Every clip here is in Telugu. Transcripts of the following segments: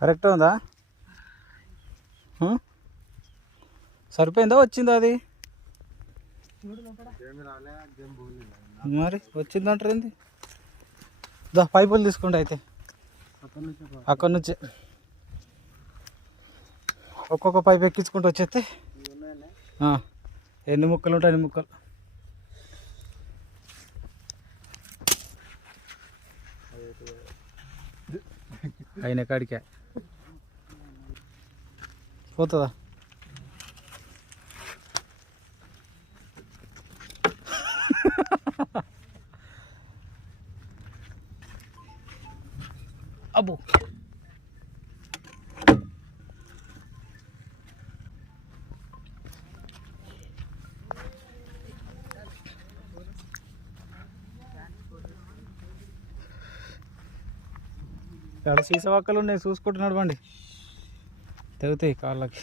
కరెక్ట్ ఉందా? సరిపోయిందా? వచ్చిందా అది? మరి వచ్చిందంటారు ఏంది? దా పైపులు తీసుకోండి అయితే అక్కడి నుంచి ఒక్కొక్క పైపు ఎక్కించుకుంటూ వచ్చేస్తే ఎన్ని ముక్కలు ఉంటాయి అన్ని ముక్కలు. అయిన కాడికే పోతుందా? అబ్బో ఇక్కడ సీసవాక్కలు ఉన్నాయి, చూసుకుంటున్నాడు బండి తెగుతాయి కాళ్ళకి.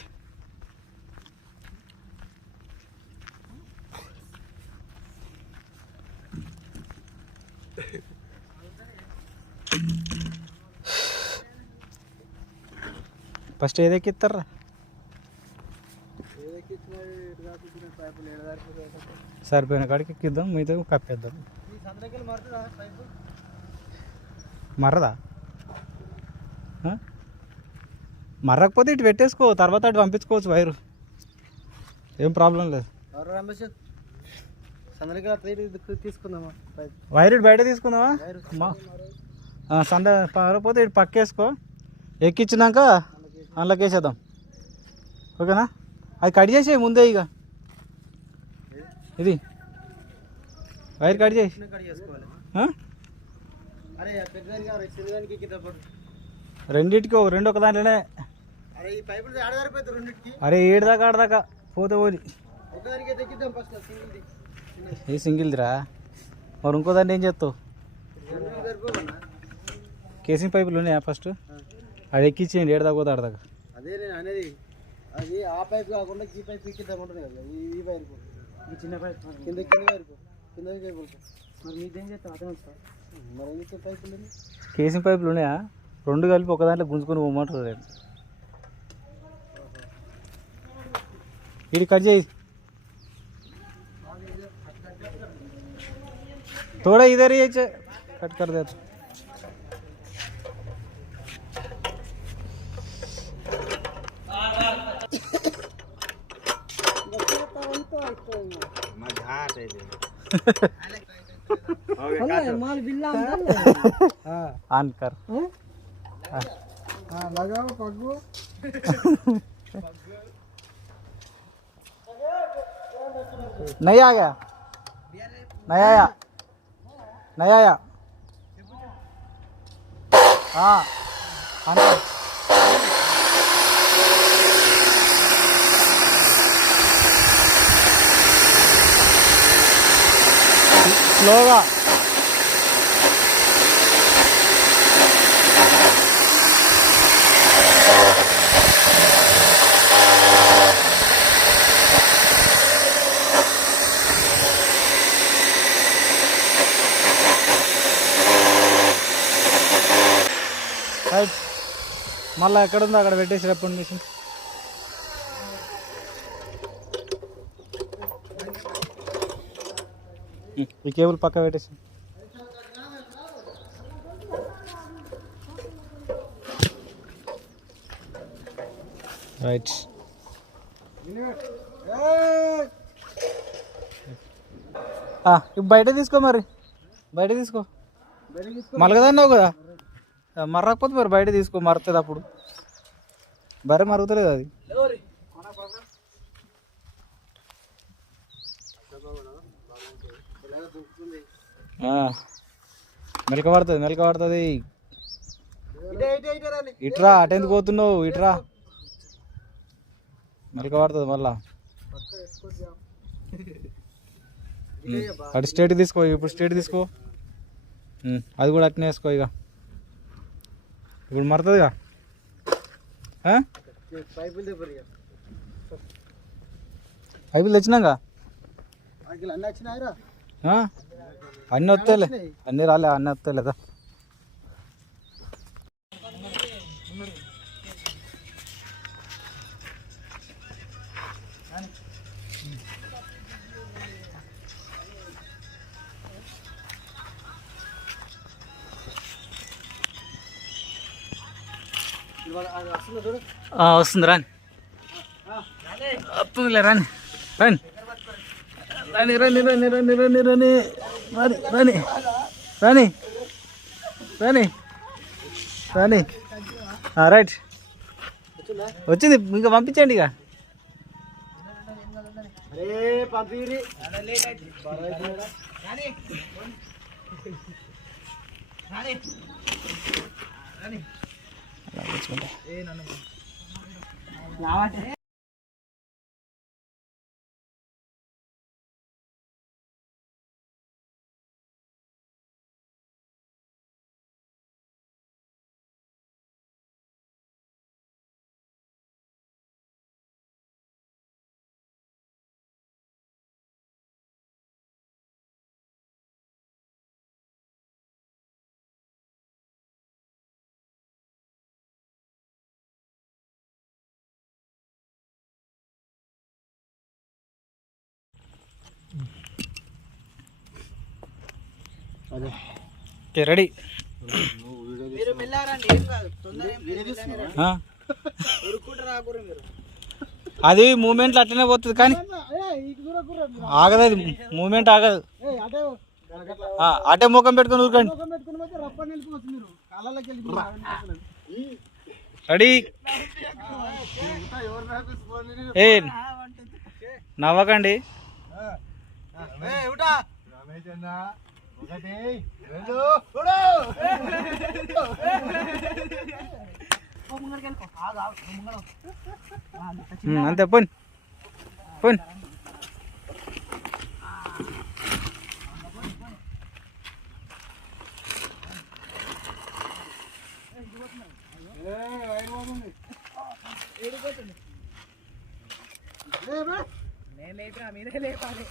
ఫస్ట్ ఏది ఎక్కిస్తారా? సరిపోయిన కాడికి ఎక్కిద్దాం, మిగతా కప్పేద్దాం. మర్రదా? మర్రకపోతే ఇటు పెట్టేసుకో, తర్వాత అటు పంపించుకోవచ్చు వైరు, ఏం ప్రాబ్లం లేదు. వైర్ ఇటు బయట తీసుకుందామా? సంద పరకపోతే ఇటు పక్కేసుకో, ఎక్కించినాక అందులోకి వేసేద్దాం. ఓకేనా? అది కట్ చేసే ముందే, ఇక ఇది వైర్ కట్ చేసి రెండింటికి రెండు ఒక దాంట్లోనే. అరే ఏడుదాకా ఆడదాకా పోతే పోని ఏ సింగిల్దిరా, మరి ఇంకో దాన్ని ఏం చేస్తావు? కేసింగ్ పైపులు ఉన్నాయా? ఫస్ట్ అది ఎక్కించేయండి, ఏడదాకా పోతే ఆడదాకా. అదే నేను అనేది, అది ఆ పైపు కాకుండా ఈ పైపు ఎక్కిద్దామంటుంది కదా, ఈ పైపు చిన్న పైపు కింద వైపు కింద మరి మీదేం చేస్తాం? అదే వస్తాం మరి ఎందుకు పైపులు? కేసింగ్ పైపులు ఉన్నాయా? రెండు కలిపి ఒక దాంట్లో గుంజుకొని పోమంటారు. రేపు ఇది కట్ చేయి, थोड़ा इधर ही कट कर दे. ऑन कर. लगाओ पग्गू. नहीं आ गया, नहीं आया, नहीं आया. हाँ अंदर स्लोगा. మళ్ళీ ఎక్కడుందో అక్కడ పెట్టేసి రేపు మిషన్. ఈ కేబుల్ పక్క పెట్టేసి. రైట్, బయట తీసుకో, మరి బయట తీసుకో. మలగదన్నావు కదా, మర్రకపోతే మరి బయట తీసుకో, మరుతుంది అప్పుడు. బర్రె మరుగుతలేదు అది. మెలక పడుతుంది, మెలక పడుతుంది. ఇట్రా, అటెందుకు పోతున్నావు? ఇట్రా, మెలక పడుతుంది మళ్ళా. అటు స్ట్రేట్ తీసుకో, ఇప్పుడు స్ట్రేట్ తీసుకో. అది కూడా అట్నే వేసుకో. ఇక ఇప్పుడు మరుతుందిగా. పైపులు తెచ్చినాక అన్నీ వస్తాయిలే, అన్నీ రాలే, అన్నీ వస్తాయి లేదా. వస్తుందా చూడు. వస్తుంది రాని వస్తుందిలే రాని రాని రాని రాని రాని రాని రాని రాని రాని రాని రాని రాని రైట్ వచ్చింది ఇంకా పంపించండి ఇక అరే పంపిరి ఓకే రెడీ అది మూమెంట్లో అట్లనే పోతుంది కానీ ఆగదు అది మూమెంట్ ఆగదు అటే ముఖం పెట్టుకొని ఊరుకోండి రెడీ ఏ నవ్వకండి అంతే పోని పోని మీరే లేపాలి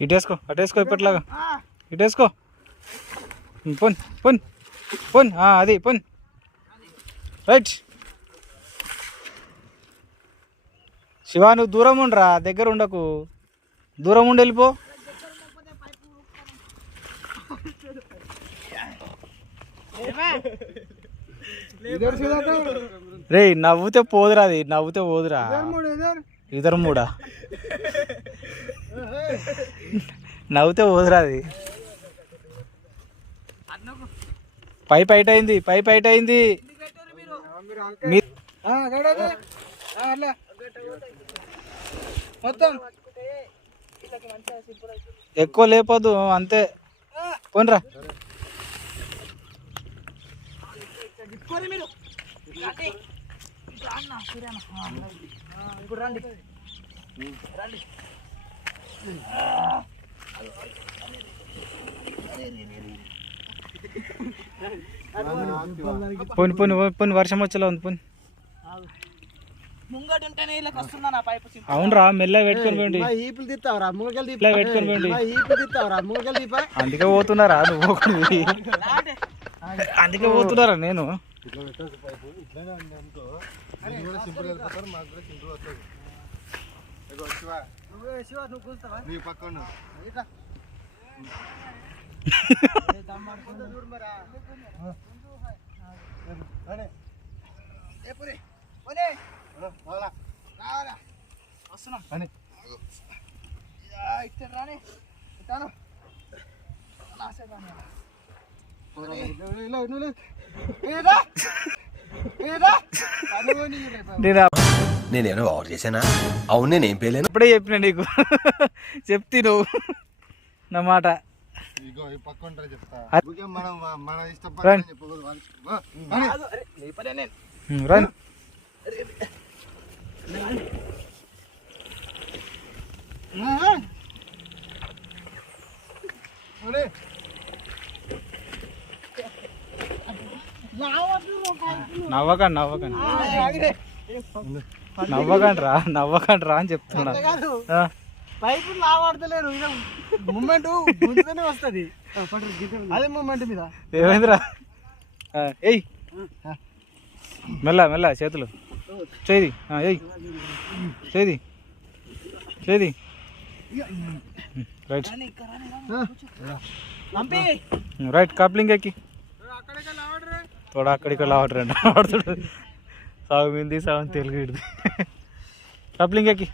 ఇటేసుకో అటేసుకో ఇప్పట్లాగా ఇటేసుకో పోన్ పోన్ పోన్ అది పోన్ రైట్ శివా నువ్వు దూరం ఉండరా దగ్గర ఉండకు దూరం ఉండి వెళ్ళిపో రే నవ్వుతే పోదురా అది నవ్వుతే పోదురా ఇద్దరు మూడా నవ్వుతే పోదురా అది పైప్ హైట్ అయింది పైప్ హైట్ అయింది మొత్తం ఎక్కువ లేపొద్దు అంతే పోన్రా ఇప్పుడు రండి రండి పోని పోని పోని వర్షం వచ్చేలా ఉంది పోని అవునరా మెల్లగా పెట్టుకొని పోండి అందుకే పోతున్నారా నువ్వు అందుకే పోతున్నారా నేను నేనేమో ఆర్డర్ చేశానా? అవును నేనేం పేలేను. ఇప్పుడే చెప్పిన నీకు చెప్తి నువ్వు నా మాట రన్ నవ్వకండి నవ్వకండి నవ్వకండి రా నవ్వకండి రా అని చెప్తున్నా పైపు లావాడతలేరు మూమెంట్ గుంజుతూనే వస్తుంది అదే మూమెంట్ మీద ఏమైందిరా ఏయ్ మెల్ల మెల్ల చేతులు చేది ఏయ్ చేది చేది రైట్ రైట్ కప్లింగ్ ఎక్కి తోడా అక్కడికి లావట్రండి ఆడుతాడు సాగు మింది సాగు తెలుగు ఇడుది కప్లింగ్ ఎక్కి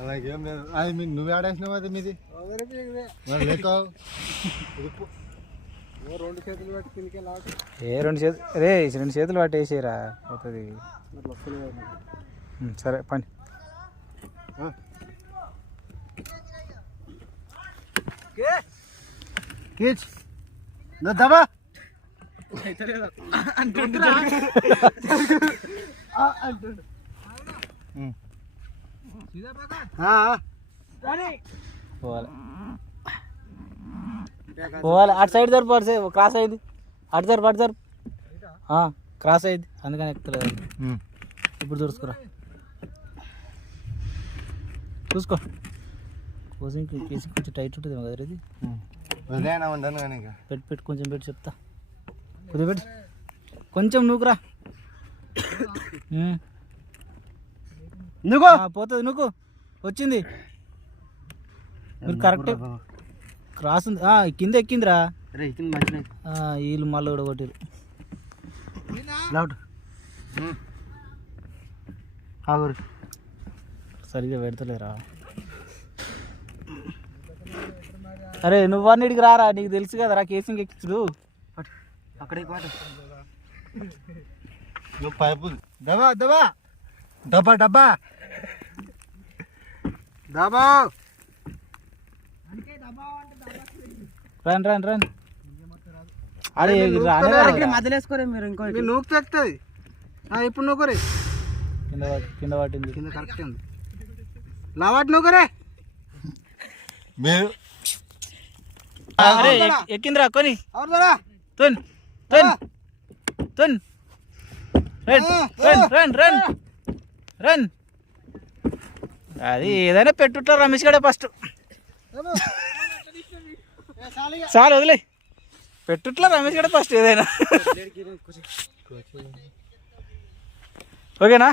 అలాగేం లేదు అది నువ్వు ఆడేసినావు అది మీది రెండు చేతులు పట్టి కిందకే లావు రెండు చేతులు రే 2 చేతులు పట్టేసేరా పోతుంది సరే పని కిచ్ దబా పోవాలి అటు సైడ్ జరుపు క్రాస్ అయింది అటు జరుపు క్రాస్ అయింది అందుకని ఎక్కుతలేదు ఇప్పుడు చూసుకురా చూసుకో కోసింగ్ కేసి కొంచెం టైట్ ఉంటుంది కదా ఇది పెట్టి కొంచెం పెట్టి చెప్తా కొద్దిగా పెట్టి కొంచెం నూకురా నువ్వు పోతుంది నువ్వు వచ్చింది మీరు కరెక్ట్ క్రాస్ ఉంది కింద ఎక్కిందిరా వీళ్ళు మళ్ళీ కూడా కొట్టారు సరిగ్గా పెడతలేరా అరే నువ్వు అన్నిటికి రారా నీకు తెలుసు కదరా కేసింగ్ ఎక్కించుడు అక్కడికి పైపు దబా దబా డబ్బా డబ్బా దబా రన్ అరే మధ్యలేసుకోరే మీరు ఇంకో నూకు తెస్తుంది ఇప్పుడు నూకరే కింద పట్టింది కింద కరెక్ట్ ఉంది లావాట్ నూకరే మీరు అరే ఎక్కిందిరా కొని తున్ తున్ తున్ రన్ రన్ అది ఏదైనా పెట్టుట్లా రమేష్ గడే ఫస్ట్ చాలు వదిలే పెట్టుట్లా రమేష్ గడే ఫస్ట్ ఏదైనా ఓకేనా